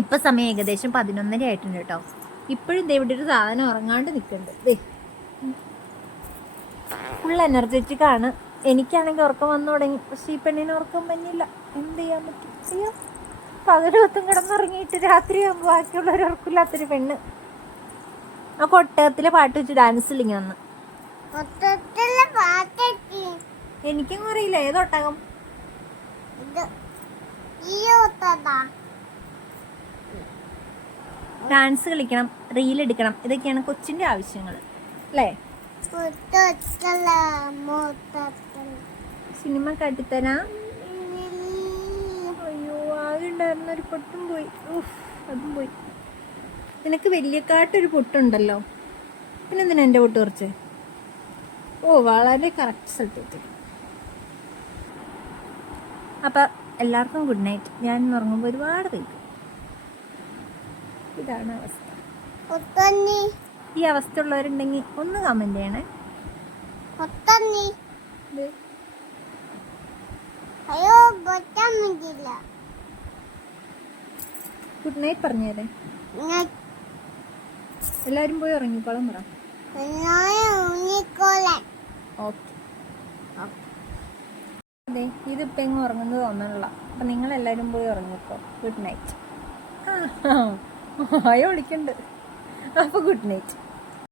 ഇപ്പം സമയം ഏകദേശം 11:30 ആയിട്ടുണ്ട് കേട്ടോ. ഇപ്പോഴും ദേ ഇവിടെ ഒരു സാധനം ഉറങ്ങാണ്ട് നിൽക്കുന്നുണ്ട്. ഫുൾ എനർജറ്റിക്കാണ്. എനിക്കാണെങ്കിൽ ഉറക്കം വന്നു തുടങ്ങി. പക്ഷെ ഈ പെണ്ണിന് ഉറക്കം വന്നില്ല. എന്ത് ചെയ്യാൻ പറ്റും? അയ്യോ, പകലൊത്തും കിടന്നുറങ്ങിയിട്ട് രാത്രിയാകുമ്പോൾ ബാക്കിയുള്ളവർ ഉറക്കില്ലാത്തൊരു പെണ്ണ്. ആ കൊട്ടകത്തിലെ പാട്ട് വെച്ച് ഡാൻസ് ഇല്ലെങ്കിൽ വന്ന്. എനിക്കും അറിയില്ല ഏതൊട്ടകം. ഡാൻസ് കളിക്കണം, റീൽ എടുക്കണം, ഇതൊക്കെയാണ് കൊച്ചിന്റെ ആവശ്യങ്ങൾ അല്ലേ? സിനിമ കാട്ടിത്തരാ. അയ്യോ, ആകെ ഉണ്ടായിരുന്ന ഒരു പൊട്ടും പോയി. അതും പോയി. നിനക്ക് വലിയക്കാട്ടൊരു പൊട്ടുണ്ടല്ലോ, പിന്നെന്തിനാ എൻ്റെ പൊട്ട് കുറച്ച്? വളരെ കറക്റ്റ് സ്ഥലത്ത്. അപ്പം എല്ലാവർക്കും ഗുഡ് നൈറ്റ്. ഞാൻ ഉറങ്ങുമ്പോൾ ഒരുപാട് വൈകും. ഇതാണ് അവസ്ഥ. ഈ അവസ്ഥ ഉള്ളവരുണ്ടെങ്കിൽ ഒന്ന് കമന്റ് ചെയ്യണേ. ഗുഡ് നൈറ്റ് പറഞ്ഞേരെ. എല്ലാരും പോയി ഉറങ്ങിക്കോളാൻ പറ. ഓക്കെ. അതെ, ഇതിപ്പോൾ എങ്ങും ഉറങ്ങുന്നത് തോന്നണില്ല. അപ്പം നിങ്ങളെല്ലാവരും പോയി ഉറങ്ങിക്കോ. Good night. ആയോ വിളിക്കണ്ട്. അപ്പോൾ ഗുഡ് നൈറ്റ്.